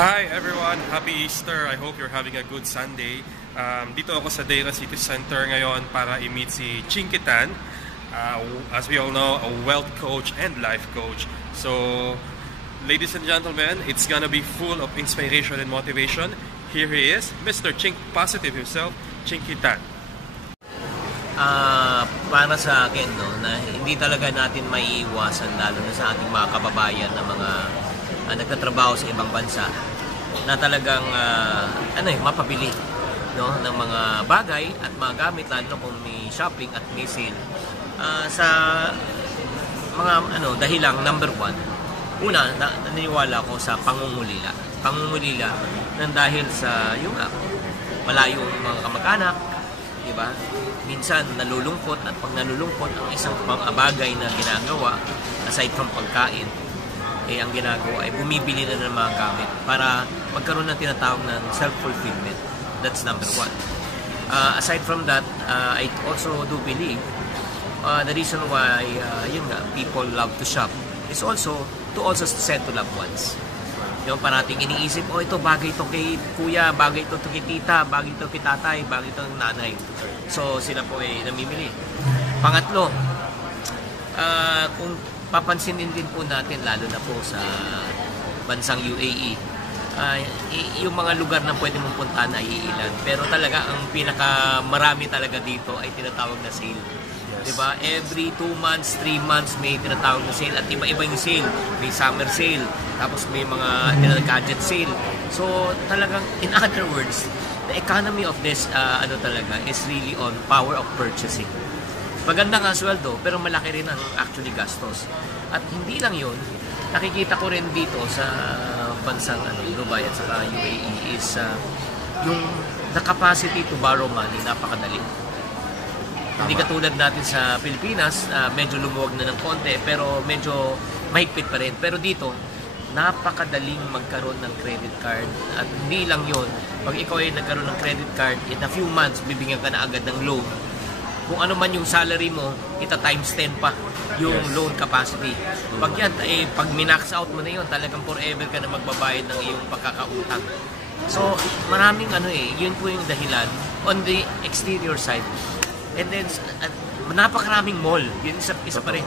Hi everyone! Happy Easter! I hope you're having a good Sunday. Dito ako sa Deira City Center ngayon para i-meet si Chinky Tan. As we all know, a wealth coach and life coach. So, ladies and gentlemen, it's gonna be full of inspiration and motivation. Here he is, Mr. Chink Positive himself, Chinky Tan. Para sa akin, no, na hindi talaga natin maiiwasan, lalo na sa ating mga kababayan na mga nagtatrabaho sa ibang bansa, na talagang mapabili, no, ng mga bagay at mga gamit, lalo kung may shopping at may sale. Sa mga dahilang number one, una, naniniwala ko sa pangungulila nang dahil sa malayo yung mga kamag-anak, diba? Minsan nalulungkot, at pag nalulungkot, ang isang bagay na ginagawa aside from pagkain, ang ginagawa ay bumibili na ng mga gamit para magkaroon ng tinatawag ng self-fulfillment. That's number one. Aside from that, I also do believe the reason why people love to shop is also to send to loved ones. Yung parating iniisip, ito bagay ito kay kuya, bagay ito kay tita, bagay ito kay tatay, bagay ito kay nanay. So sila po ay namimili. Pangatlo, kung papansinin din po natin, lalo na po sa bansang UAE, yung mga lugar na pwede mong puntahan ay iilan. Pero talaga, ang pinakamarami talaga dito ay tinatawag na sale. Yes. Diba? Every 2 months, 3 months may tinatawag na sale. At iba-iba yung sale. May summer sale. Tapos may mga gadget sale. So talagang, in other words, the economy of this talaga is really on power of purchasing. Maganda nga sweldo, pero malaki rin ang actually gastos. At hindi lang yun, nakikita ko rin dito sa bansang Dubai at saka UAE is yung the capacity to borrow money, napakadali. Hindi katulad natin sa Pilipinas, medyo lumuwag na ng konti, pero medyo mahigpit pa rin. Pero dito, napakadaling magkaroon ng credit card. At hindi lang yun, pag ikaw ay nagkaroon ng credit card, in a few months, bibigyan ka na agad ng loan. Kung ano man yung salary mo, kita times 10 pa yung loan capacity. Pag yan, pag minax out mo na yun, talagang forever ka na magbabayad ng iyong pagkakautang. So, maraming yun po yung dahilan on the exterior side. And then, napakaraming mall. Yun isa pa rin.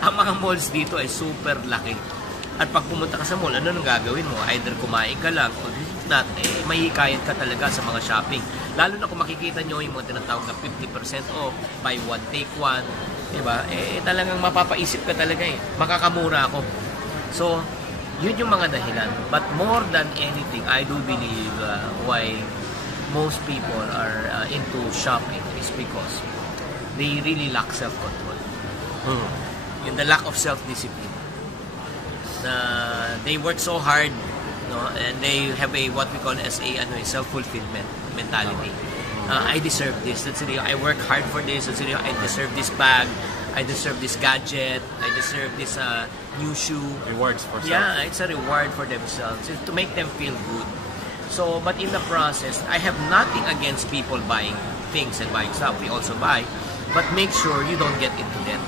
Ang mga malls dito ay super laki. At pag pumunta ka sa mall, ano nang gagawin mo? Either kumain ka lang, or not, mahihikayan ka talaga sa mga shopping. Lalo na kung makikita nyo yung mga tinatawag na 50% off, buy one, take one, diba? Talagang mapapaisip ka talaga makakamura ako. So, yun yung mga dahilan. But more than anything, I do believe why most people are into shopping is because they really lack self-control. Yung the lack of self-discipline. They work so hard, no, and they have what we call as a self-fulfillment mentality. I deserve this. That's really, I work hard for this. That's really, I deserve this bag. I deserve this gadget. I deserve this new shoe. Rewards for self. Yeah, it's a reward for themselves. It's to make them feel good. So, but in the process, I have nothing against people buying things and buying stuff. We also buy, but make sure you don't get into debt.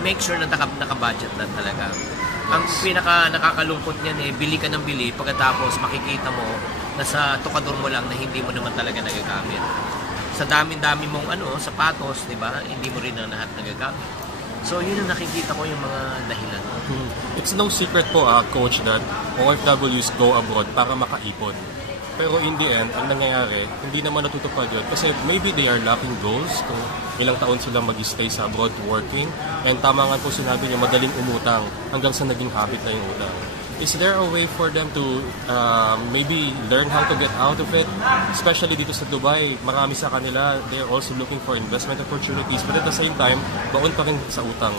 Make sure na naka-budget lang talaga. Ang pinaka nakakalungkot niyan bili ka ng bili, pagkatapos makikita mo na sa tukador mo lang na hindi mo naman talaga nagagamit. Sa dami-dami mong sapatos, 'di ba? Hindi mo rin na lahat nagagamit. So yun ang nakikita ko yung mga dahilan. It's no secret po, coach, that OFWs go abroad para makaipon. Pero in the end, ang nangyayari, hindi naman natutupad yun. Kasi maybe they are lacking goals kung ilang taon silang mag-stay sa abroad working. And tama nga po sinabi niyo, madaling umutang hanggang sa naging habit na yung utang. Is there a way for them to maybe learn how to get out of it? Especially dito sa Dubai, marami sa kanila, they're also looking for investment opportunities. But at the same time, baon pa rin sa utang.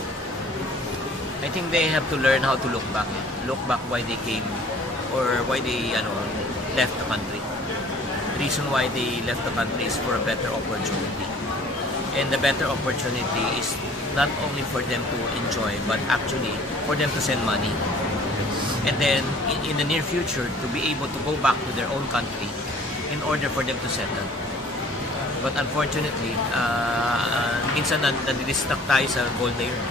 I think they have to learn how to look back. Look back why they came or why they left the country. The reason why they left the country is for a better opportunity. And the better opportunity is not only for them to enjoy, but actually for them to send money. And then in the near future, to be able to go back to their own country in order for them to settle. But unfortunately, minsan nadidistract tayo sa goal na yun.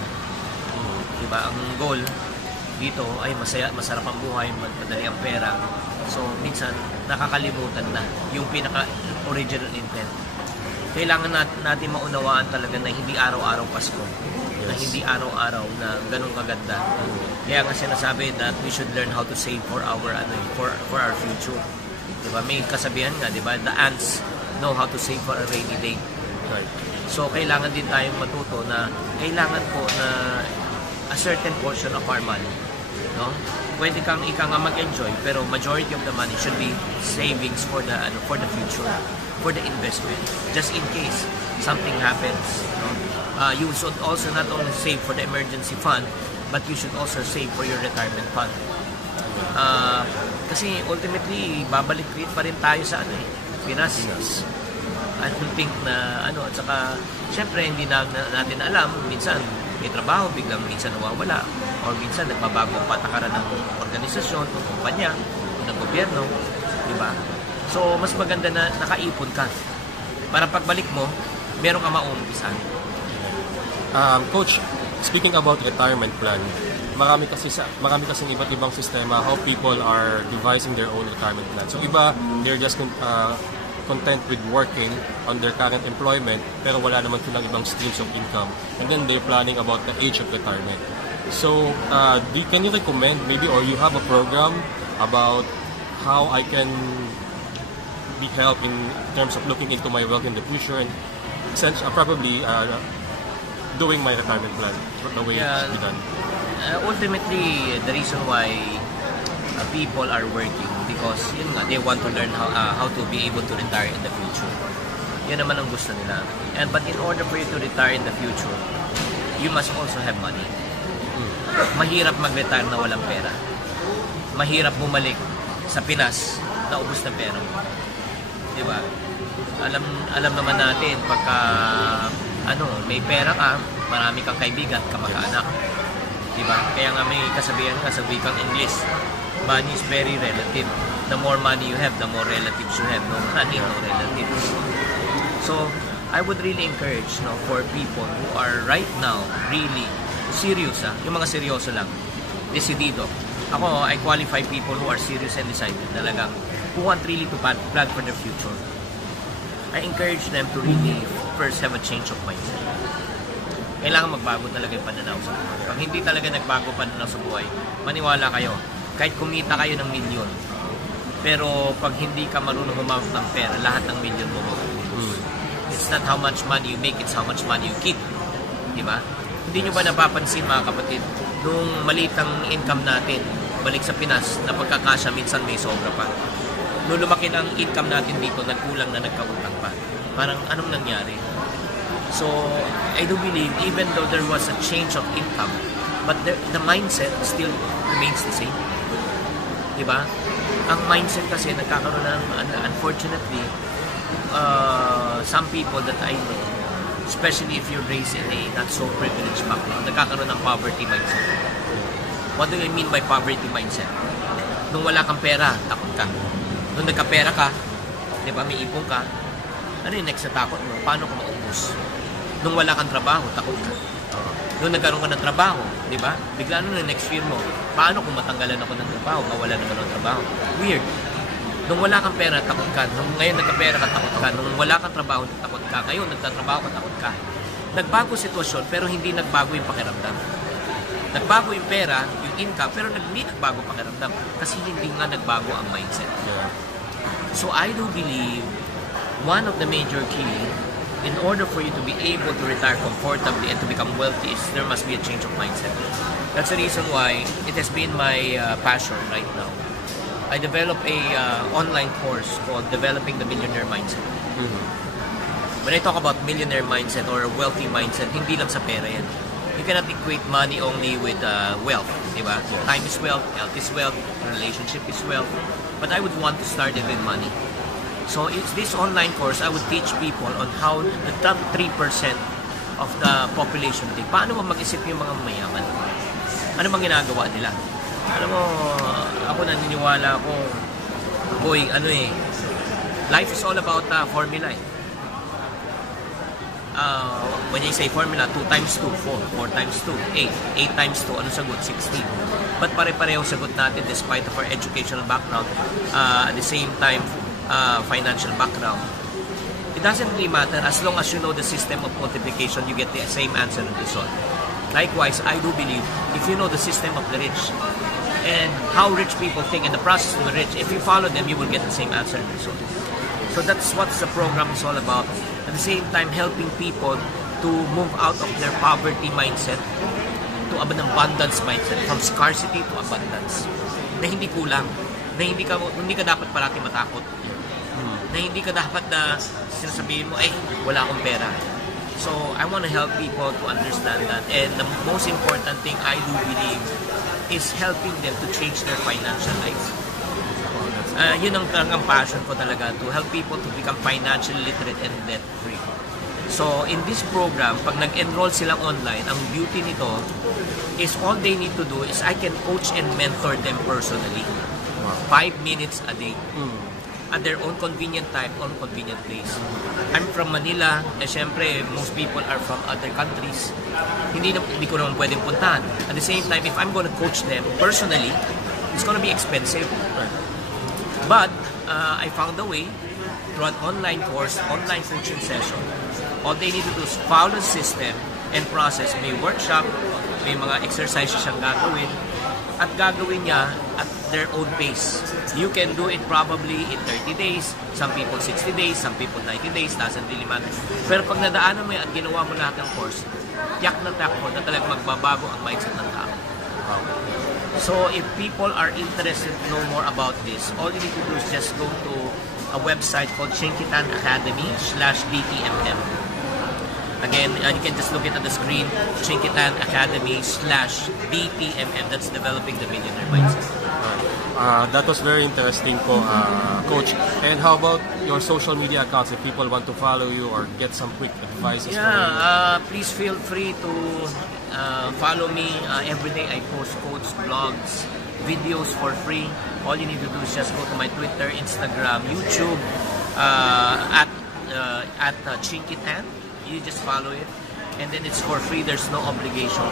Diba? Ang goal dito ay masarap ang buhay, madali ang pera. So, minsan, nakakalimutan na yung pinaka-original intent. Kailangan natin maunawaan talaga na hindi araw-araw Pasko. Na hindi araw-araw na ganun kaganda. Kaya nga sinasabi that we should learn how to save for our future. Diba? May kasabihan nga, diba? The ants know how to save for a rainy day. Right. So, kailangan din tayong matuto na kailangan po na a certain portion of our money, no? Pwede kang mag-enjoy, pero majority of the money should be savings for the future, for the investment, just in case something happens, no? You should also not only save for the emergency fund, but you should also save for your retirement fund. Kasi ultimately, babalik pa rin tayo sa Pinas. I don't think na at saka syempre hindi natin alam, minsan may trabaho, biglang minsan nawawala, or minsan nagbabago ang patakaran ng organisasyon, ng kumpanya, ng gobyerno, di ba? So, mas maganda na nakaipon ka. Para pagbalik mo, meron ka maumpisan. Coach, speaking about retirement plan, marami kasing iba't ibang sistema how people are devising their own retirement plan. So, iba, they're just content with working on their current employment pero wala naman silang ibang streams of income, and then they're planning about the age of retirement. So can you recommend maybe, or you have a program about how I can be helped in terms of looking into my wealth in the future and probably doing my retirement plan the way it should be done? Ultimately, the reason why people are working because yun nga, they want to learn how to be able to retire in the future. Yun naman ang gusto nila. But in order for you to retire in the future, you must also have money. Mahirap mag-retire na walang pera. Mahirap bumalik sa Pinas na ubos ng pera. Di ba? Alam naman natin pagka may pera ka, marami kang kaibigan, kamag-anak. Di ba? Kaya nga may kasabihan ka sa wikang English, money is very relative. The more money you have, the more relatives you have. No money, no relatives. So, I would really encourage for people who are right now really serious, yung mga seryoso lang, decidido. Ako, I qualify people who are serious and decided talagang, who want really to plan for their future. I encourage them to really first have a change of mindset. Kailangan magbago talaga yung pananaw sa buhay. Pag hindi talaga nagbago pananaw sa buhay, maniwala kayo, kahit kumita kayo ng milyon, pero pag hindi ka marunong humawak ng pera, lahat ng milyon mo maubos. It's not how much money you make, it's how much money you keep. Diba? Hindi nyo ba napapansin, mga kapatid, nung maliit ang income natin, balik sa Pinas, na pagkakasya, minsan may sobra pa. Nung lumaki ng income natin dito, nagkulang na nagkautang pa. Parang anong nangyari? So, I do believe, even though there was a change of income, but the mindset still remains the same. Diba? Ang mindset kasi nagkakaroon ng, unfortunately, some people that I know, especially if you're raised in a not so privileged background, nagkakaroon ng poverty mindset. What do I mean by poverty mindset? Nung wala kang pera, takot ka. Nung nagkapera ka, di ba, may ipon ka, ano yung next na takot mo? Paano ka maubos? Nung wala kang trabaho, takot ka. Nung nagkaroon ka ng trabaho, di ba? Bigla nung next fear mo, paano kung matanggalan ako ng trabaho, mawalan naman ng trabaho? Weird. Nung wala kang pera, takot ka. Nung ngayon nagkapera ka, takot ka. Nung wala kang trabaho, takot ka. Ngayon nagtatrabaho ka, takot ka. Nagbago sitwasyon, pero hindi nagbago yung pakiramdam. Nagbago yung pera, yung income, pero hindi nagbago pakiramdam. Kasi hindi nga nagbago ang mindset. Yeah. So I do believe one of the major key in order for you to be able to retire comfortably and to become wealthy is there must be a change of mindset. That's the reason why it has been my passion right now. I developed a online course called Developing the Millionaire Mindset. Mm-hmm. When I talk about millionaire mindset or wealthy mindset, hindi lang sa pera yan. You cannot equate money only with wealth, di ba? Time is wealth, health is wealth, relationship is wealth. But I would want to start it with money. So it's this online course, I would teach people on how the top 3% of the population, paano mo mag-isip yung mga mayaman? Ano bang ginagawa nila? Alam mo, ako naniniwala ako, life is all about formula eh. when you say formula, 2 times 2, 4. 4 times 2, 8. 8 times 2, ano sagot? 16. But pare-pareho sagot natin despite of our educational background, at the same time, financial background. It doesn't really matter as long as you know the system of multiplication, you get the same answer and result. Likewise, I do believe if you know the system of the rich and how rich people think and the process of the rich, if you follow them, you will get the same answer and result. So that's what the program is all about. At the same time, helping people to move out of their poverty mindset to an abundance mindset, from scarcity to abundance. Na hindi kulang, na hindi ka dapat parati matakot. Na hindi ka dapat na sinasabihin mo, wala akong pera. So, I want to help people to understand that. And the most important thing I do believe is helping them to change their financial life. Yun ang passion ko talaga, to help people to become financially literate and debt-free. So, in this program, pag nag-enroll silang online, ang beauty nito is all they need to do is I can coach and mentor them personally. 5 minutes a day. At their own convenient time, own convenient place. I'm from Manila, syempre, most people are from other countries. Hindi ko naman pwedeng puntahan. At the same time, if I'm going to coach them personally, it's going to be expensive. But, I found a way through an online course, online coaching session. All they need to do is follow the system and process. May workshop, may mga exercises siyang gagawin, at gagawin niya at their own pace. You can do it probably in 30 days, some people 60 days, some people 90 days, doesn't really matter. Pero pag nadaanan mo yan at ginawa mo lahat ng course, tiyak na talagang magbabago ang mindset ng tao. So if people are interested to know more about this, all you need to do is just go to a website called Chinkitan Academy/DTMM. Again, you can just look it at the screen, Chinkitan Academy/DTMM. That's Developing the Millionaire Mindset. That was very interesting po, Coach. And how about your social media accounts if people want to follow you or get some quick advices from you? Please feel free to follow me. Every day I post quotes, blogs, videos for free. All you need to do is just go to my Twitter, Instagram, YouTube, at Chinkitan. You just follow it, and then it's for free. There's no obligation.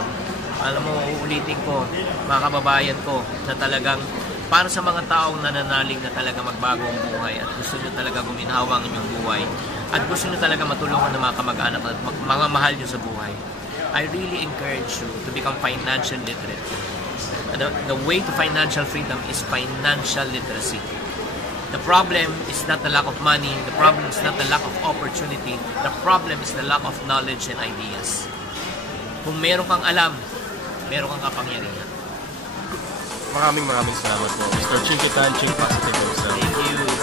Alam mo, uulitin ko, mga kababayan ko, na talagang para sa mga taong nananalig na talaga magbago ang buhay at gusto nyo talaga guminhawa ang inyong buhay at gusto nyo talaga matulungan ng mga kamag-anak at mga mahal nyo sa buhay, I really encourage you to become financial literate. The way to financial freedom is financial literacy. The problem is not the lack of money. The problem is not the lack of opportunity. The problem is the lack of knowledge and ideas. Kung meron kang alam, meron kang kapangyarihan. Maraming salamat po, Mr. Chinkitan, Chink Positive himself. Thank you.